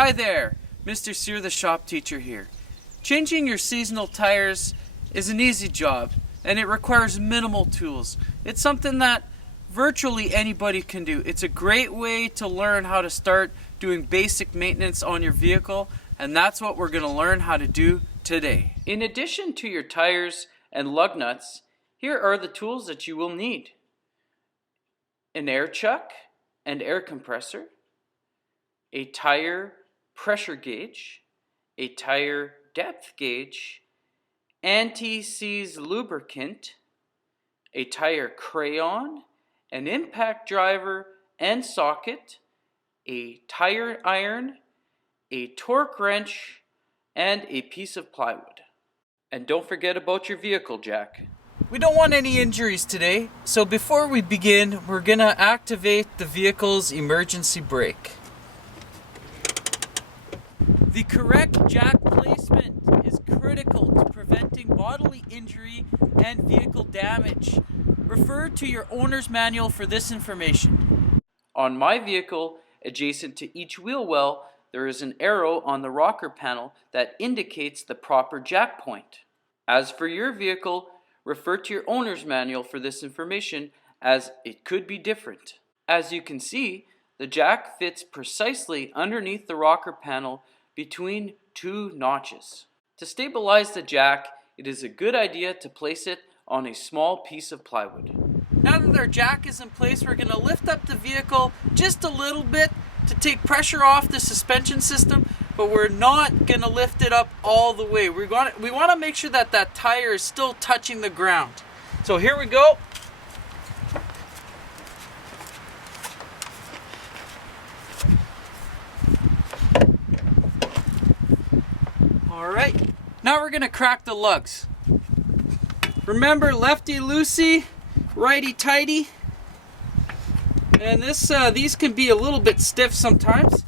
Hi there, Mr. Sear the shop teacher here. Changing your seasonal tires is an easy job and it requires minimal tools. It's something that virtually anybody can do. It's a great way to learn how to start doing basic maintenance on your vehicle, and that's what we're going to learn how to do today. In addition to your tires and lug nuts, here are the tools that you will need. An air chuck and air compressor, a tire pressure gauge, a tire depth gauge, anti-seize lubricant, a tire crayon, an impact driver and socket, a tire iron, a torque wrench, and a piece of plywood. And don't forget about your vehicle jack. We don't want any injuries today, so before we begin, we're going to activate the vehicle's emergency brake. The correct jack placement is critical to preventing bodily injury and vehicle damage. Refer to your owner's manual for this information. On my vehicle, adjacent to each wheel well, there is an arrow on the rocker panel that indicates the proper jack point. As for your vehicle, refer to your owner's manual for this information, as it could be different. As you can see, the jack fits precisely underneath the rocker panel between two notches. To stabilize the jack, it is a good idea to place it on a small piece of plywood. Now that our jack is in place, we're going to lift up the vehicle just a little bit to take pressure off the suspension system, but we're not going to lift it up all the way. We want to make sure that that tire is still touching the ground. So here we go. All right, now we're going to crack the lugs. Remember, lefty loosey, righty tighty. And these can be a little bit stiff sometimes.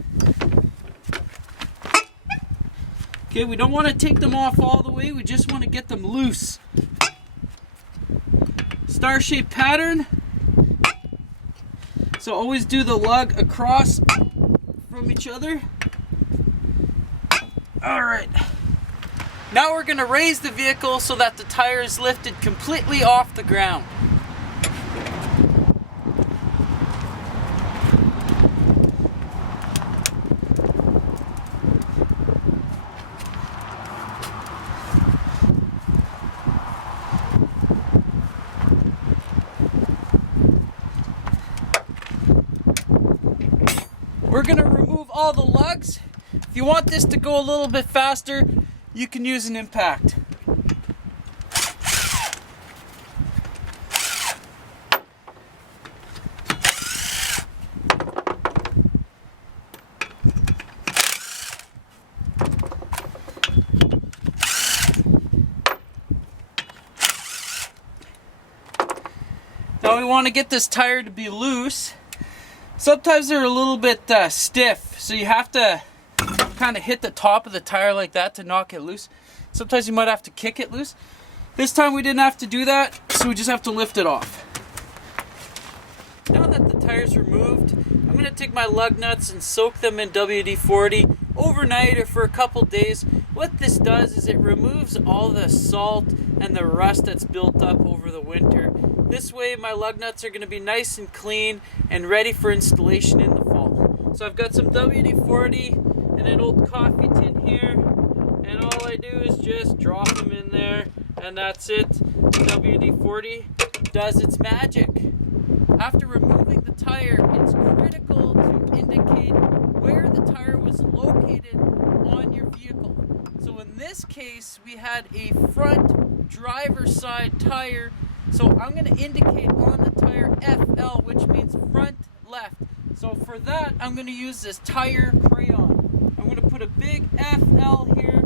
Okay, we don't want to take them off all the way, we just want to get them loose. Star-shaped pattern. So always do the lug across from each other. All right. Now we're going to raise the vehicle so that the tire is lifted completely off the ground. We're going to remove all the lugs. If you want this to go a little bit faster, you can use an impact. Now we want to get this tire to be loose. Sometimes they're a little bit stiff, so you have to kind of hit the top of the tire like that to knock it loose. Sometimes you might have to kick it loose. This time we didn't have to do that, so we just have to lift it off. Now that the tire's removed, I'm going to take my lug nuts and soak them in WD-40 overnight or for a couple days. What this does is it removes all the salt and the rust that's built up over the winter. This way my lug nuts are going to be nice and clean and ready for installation in the fall. So I've got some WD-40 and an old coffee tin here, and all I do is just drop them in there, and that's it. WD-40 does its magic. After removing the tire, it's critical to indicate where the tire was located on your vehicle. So in this case, we had a front driver's side tire, so I'm going to indicate on the tire FL, which means front left. So for that, I'm going to use this tire crayon. I'm going to put a big FL here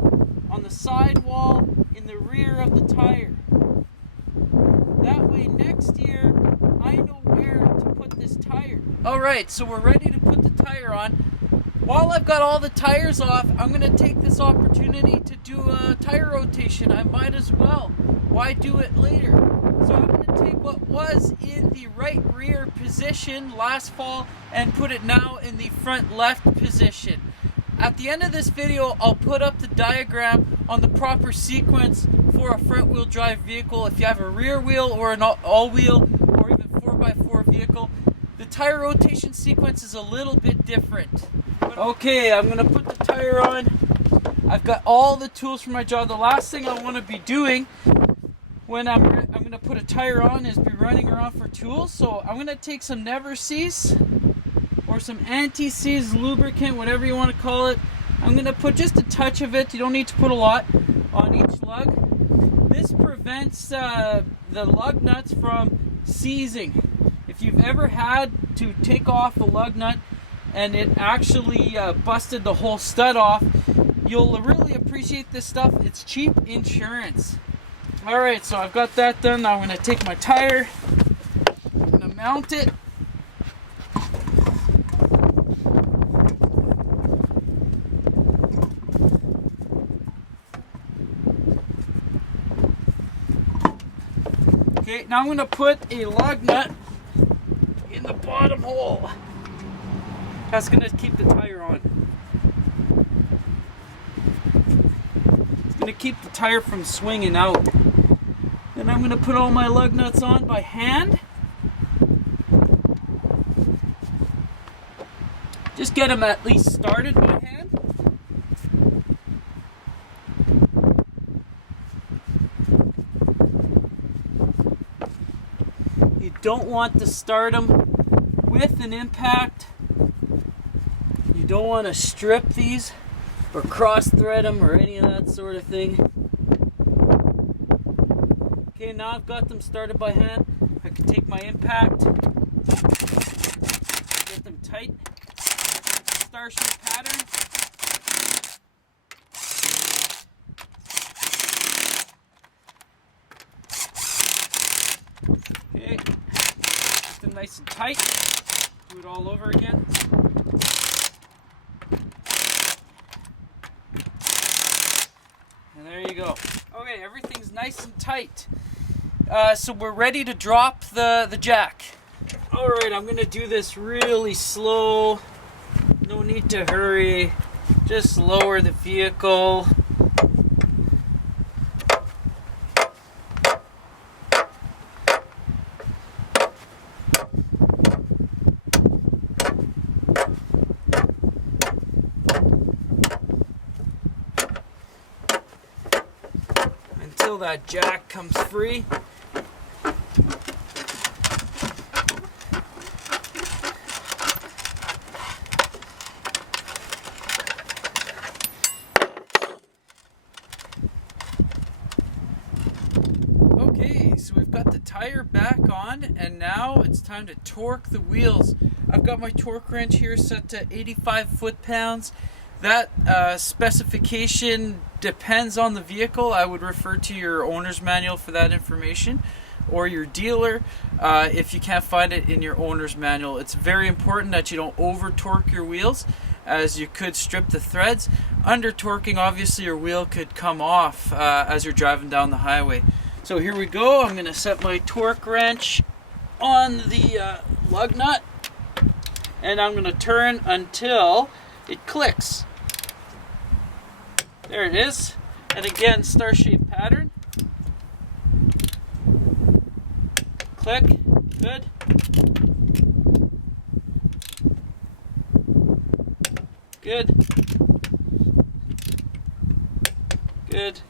on the side wall in the rear of the tire. That way next year, I know where to put this tire. Alright, so we're ready to put the tire on. While I've got all the tires off, I'm going to take this opportunity to do a tire rotation. I might as well. Why do it later? So I'm going to take what was in the right rear position last fall and put it now in the front left position. At the end of this video, I'll put up the diagram on the proper sequence for a front wheel drive vehicle. If you have a rear wheel or an all wheel or even 4x4 vehicle, the tire rotation sequence is a little bit different. Okay, I'm gonna put the tire on. I've got all the tools for my job. The last thing I want to be doing when I'm gonna put a tire on is be running around for tools. So I'm gonna take some Never Seize or some anti-seize lubricant, whatever you want to call it. I'm gonna put just a touch of it. You don't need to put a lot on each lug. This prevents the lug nuts from seizing. If you've ever had to take off a lug nut and it actually busted the whole stud off, you'll really appreciate this stuff. It's cheap insurance. Alright, so I've got that done. Now I'm going to take my tire, I'm going to mount it. Okay, now I'm going to put a lug nut in the bottom hole. That's going to keep the tire on. It's going to keep the tire from swinging out. Then I'm going to put all my lug nuts on by hand. Just get them at least started by hand. You don't want to start them with an impact. You don't want to strip these or cross thread them or any of that sort of thing. Okay, now I've got them started by hand. I can take my impact, get them tight, star-shaped pattern. Okay, get them nice and tight. Do it all over again. And there you go. Okay, everything's nice and tight. So we're ready to drop the jack. Alright, I'm going to do this really slow. No need to hurry. Just lower the vehicle. Until that jack comes free. Okay, so we've got the tire back on, and now it's time to torque the wheels. I've got my torque wrench here set to 85 foot-pounds. That specification depends on the vehicle. I would refer to your owner's manual for that information, or your dealer if you can't find it in your owner's manual. It's very important that you don't over torque your wheels, as you could strip the threads. Under torquing, obviously your wheel could come off as you're driving down the highway. So here we go. I'm going to set my torque wrench on the lug nut, and I'm going to turn until it clicks. There it is. And again, star-shaped pattern. Click. Good. Good. Good.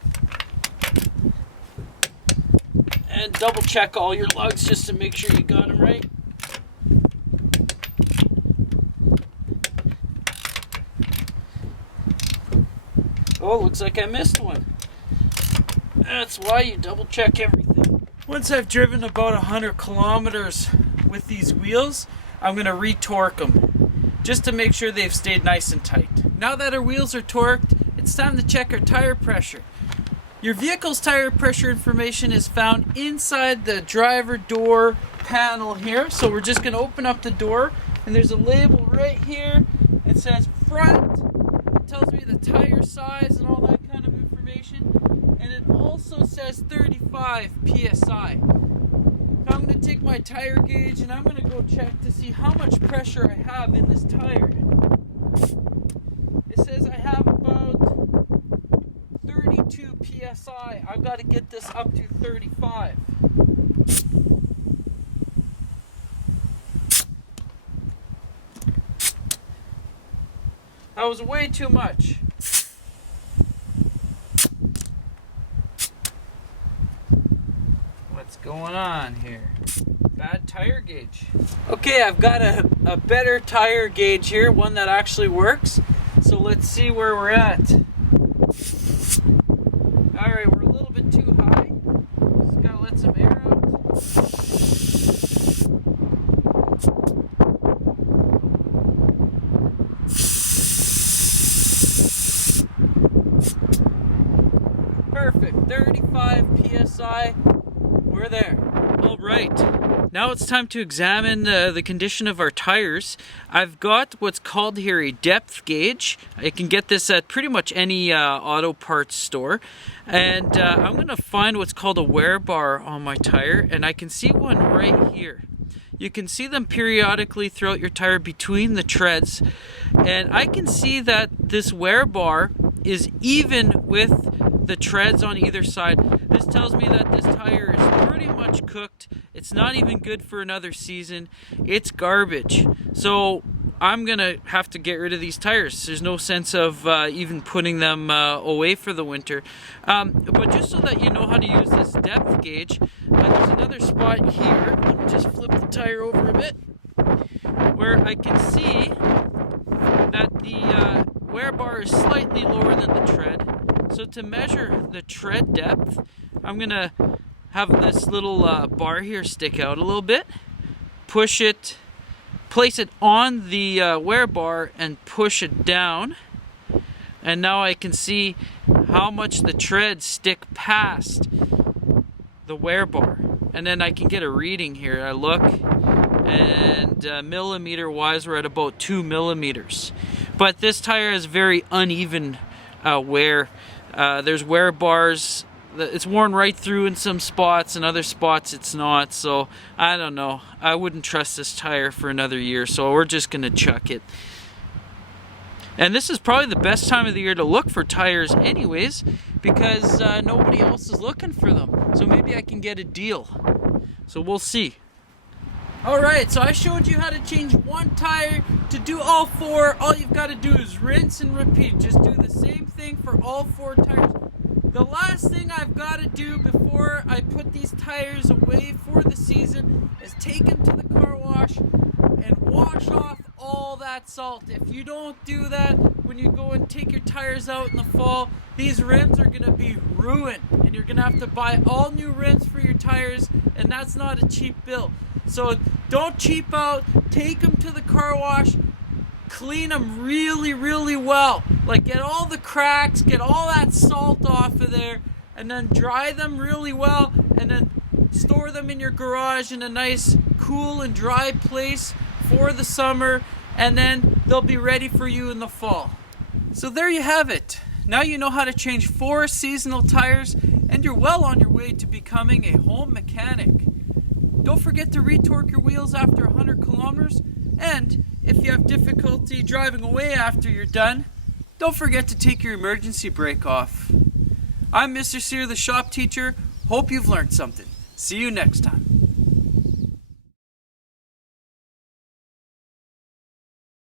And double check all your lugs just to make sure you got them right. Oh, looks like I missed one. That's why you double check everything. Once I've driven about 100 kilometers with these wheels, I'm going to re-torque them just to make sure they've stayed nice and tight. Now that our wheels are torqued, it's time to check our tire pressure. Your vehicle's tire pressure information is found inside the driver door panel here. So we're just going to open up the door, and there's a label right here. It says front. It tells me the tire size and all that kind of information. And it also says 35 PSI. Now I'm going to take my tire gauge and I'm going to go check to see how much pressure I have in this tire. It says I have about 32 psi. I've got to get this up to 35. That was way too much. What's going on here? Bad tire gauge. Okay, I've got a better tire gauge here, one that actually works. So let's see where we're at. Alright, we're a little bit too high. Just gotta let some air out. Perfect, 35 psi. We're there. All right, now it's time to examine the condition of our tires. I've got what's called here a depth gauge. I can get this at pretty much any auto parts store. And I'm gonna find what's called a wear bar on my tire, and I can see one right here. You can see them periodically throughout your tire between the treads. And I can see that this wear bar is even with the treads on either side. This tells me that this tire is pretty much cooked. It's not even good for another season. It's garbage. So I'm gonna have to get rid of these tires. There's no sense of even putting them away for the winter. But just so that you know how to use this depth gauge, there's another spot here. Let me just flip the tire over a bit, where I can see that the wear bar is slightly lower than the tread. So to measure the tread depth, I'm gonna have this little bar here stick out a little bit, push it, place it on the wear bar and push it down, and now I can see how much the treads stick past the wear bar, and then I can get a reading here. I look, and millimeter wise we're at about 2 millimeters, but this tire has very uneven wear. There's wear bars. It's worn right through in some spots, and other spots it's not. So I don't know. I wouldn't trust this tire for another year, so we're just gonna chuck it. And this is probably the best time of the year to look for tires anyways, because nobody else is looking for them. So maybe I can get a deal. So we'll see. Alright, so I showed you how to change one tire. To do all four, all you've got to do is rinse and repeat. Just do the same thing for all four tires. The last thing I've got to do before I put these tires away for the season is take them to the car wash and wash off all that salt. If you don't do that, when you go and take your tires out in the fall, these rims are going to be ruined, and you're going to have to buy all new rims for your tires, and that's not a cheap bill. So don't cheap out, take them to the car wash, clean them really, really well. Like, get all the cracks, get all that salt off of there, and then dry them really well, and then store them in your garage in a nice cool and dry place for the summer, and then they'll be ready for you in the fall. So there you have it. Now you know how to change 4 seasonal tires, and you're well on your way to becoming a home mechanic. Don't forget to retorque your wheels after 100 kilometers, and if you have difficulty driving away after you're done, don't forget to take your emergency brake off. I'm Mr. Sear, the shop teacher. Hope you've learned something. See you next time.